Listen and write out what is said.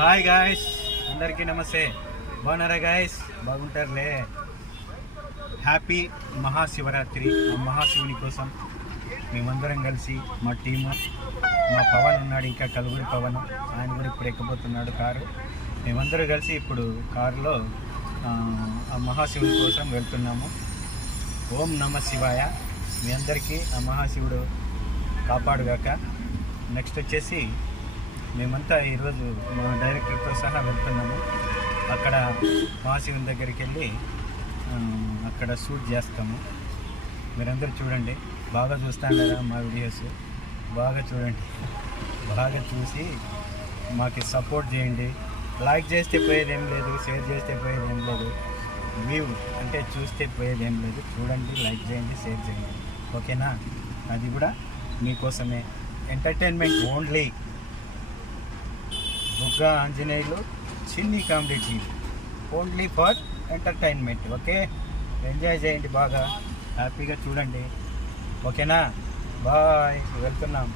Hi guys, అందరికీ నమస్తే. బాగున్నారా గాయస్? బాగుంటారులే. హ్యాపీ మహాశివరాత్రి. ఆ మహాశివుని కోసం మేమందరం కలిసి మా టీము, మా పవన్ ఉన్నాడు, ఇంకా కలుగురి పవన్, ఆయన కూడా ఇప్పుడు ఎక్కబోతున్నాడు కారు. మేమందరం కలిసి ఇప్పుడు కారులో ఆ మహాశివుని కోసం వెళ్తున్నాము. ఓం నమ శివాయ. మీ అందరికీ ఆ మహాశివుడు కాపాడుగాక. నెక్స్ట్ వచ్చేసి మేమంతా ఈరోజు మా డైరెక్టర్తో సహా వెళ్తున్నాము. అక్కడ మహాశివుని దగ్గరికి వెళ్ళి అక్కడ షూట్ చేస్తాము. మీరందరూ చూడండి, బాగా చూస్తాను కదా మా వీడియోస్, బాగా చూడండి, బాగా చూసి మాకు సపోర్ట్ చేయండి. లైక్ చేస్తే పోయేది ఏం లేదు, షేర్ చేస్తే పోయేది ఏం లేదు, వ్యూ అంటే చూస్తే పోయేది ఏం లేదు. చూడండి, లైక్ చేయండి, షేర్ చేయండి, ఓకేనా? అది కూడా మీకోసమే, ఎంటర్టైన్మెంట్ ఓన్లీ. బుగ్గ ఆంజనేయులు చిన్ని comedy TV, only for entertainment. Okay, enjoy చేయండి, బాగా హ్యాపీగా చూడండి, ఓకేనా? బాయ్, వెళ్తున్నాం.